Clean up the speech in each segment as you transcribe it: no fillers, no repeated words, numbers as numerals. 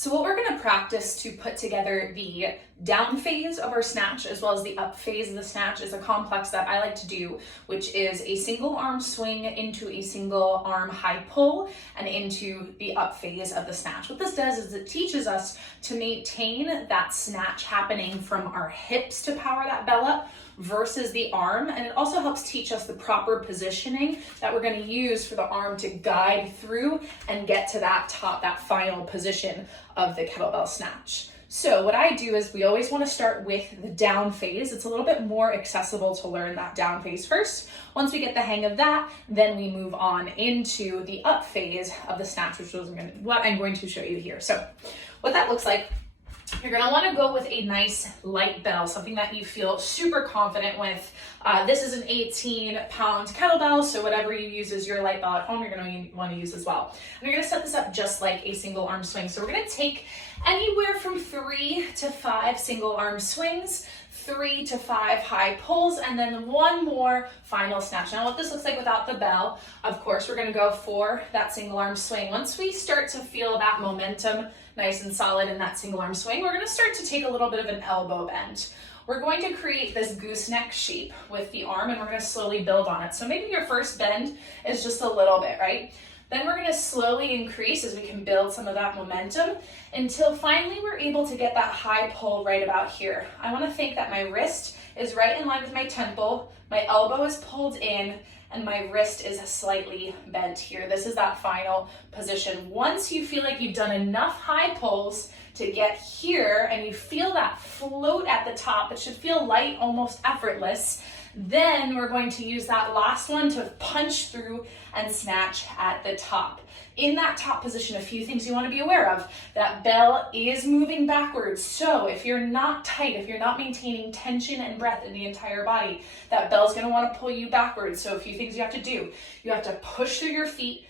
So what we're going to practice to put together the down phase of our snatch as well as the up phase of the snatch is a complex that I like to do, which is a single arm swing into a single arm high pull and into the up phase of the snatch. What this does is it teaches us to maintain that snatch happening from our hips to power that bell up versus the arm, and it also helps teach us the proper positioning that we're going to use for the arm to guide through and get to that final position of the kettlebell snatch. So what I do is we always want to start with the down phase. It's a little bit more accessible to learn that down phase first. Once we get the hang of that, then we move on into the up phase of the snatch, which is what I'm going to show you here. So what that looks like, you're going to want to go with a nice light bell, something that you feel super confident with. This is an 18-pound kettlebell, so whatever you use as your light bell at home, you're going to want to use as well. And you're going to set this up just like a single arm swing. So we're going to take anywhere from 3 to 5 single arm swings, 3 to 5 high pulls, and then one more final snatch. Now what this looks like without the bell, of course, we're going to go for that single arm swing. Once we start to feel that momentum nice and solid in that single arm swing, we're going to start to take a little bit of an elbow bend. We're going to create this gooseneck shape with the arm, and we're going to slowly build on it. So maybe your first bend is just a little bit, right? Then we're going to slowly increase as we can build some of that momentum until finally we're able to get that high pull right about here. I want to think that my wrist is right in line with my temple, my elbow is pulled in, and my wrist is slightly bent here. This is that final position. Once you feel like you've done enough high pulls to get here and you feel that float at the top, it should feel light, almost effortless, then we're going to use that last one to punch through and snatch at the top. In that top position, a few things you want to be aware of. That bell is moving backwards. So if you're not tight, if you're not maintaining tension and breath in the entire body, that bell's going to want to pull you backwards. So a few things you have to do. You have to push through your feet,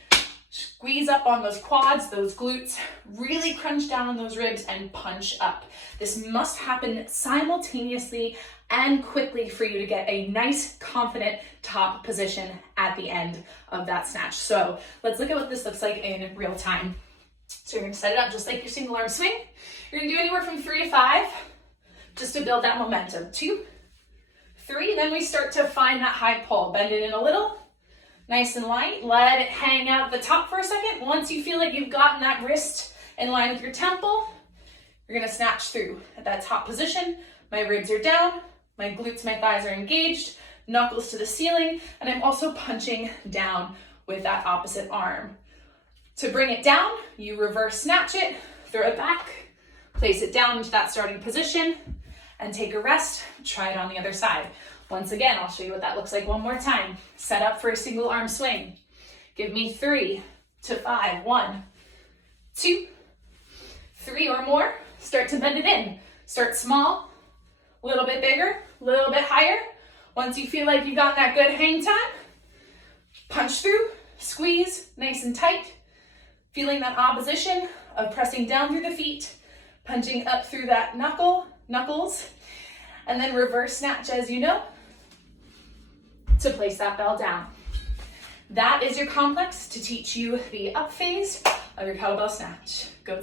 squeeze up on those quads, those glutes, really crunch down on those ribs and punch up. This must happen simultaneously and quickly for you to get a nice, confident top position at the end of that snatch. So let's look at what this looks like in real time. So you're gonna set it up just like your single arm swing. You're gonna do anywhere from 3 to 5 just to build that momentum. 2, 3, then we start to find that high pull. Bend it in a little, nice and light. Let it hang out at the top for a second. Once you feel like you've gotten that wrist in line with your temple, you're gonna snatch through at that top position. My ribs are down, my glutes, my thighs are engaged, knuckles to the ceiling, and I'm also punching down with that opposite arm. To bring it down, you reverse snatch it, throw it back, place it down into that starting position, and take a rest. Try it on the other side. Once again, I'll show you what that looks like one more time. Set up for a single arm swing. Give me 3 to 5. 1, 2, 3 or more. Start to bend it in. Start small, a little bit bigger, a little bit higher. Once you feel like you've got that good hang time, punch through, squeeze, nice and tight. Feeling that opposition of pressing down through the feet, punching up through that knuckles, and then reverse snatch as you know, to place that bell down. That is your complex to teach you the up phase of your kettlebell snatch. Go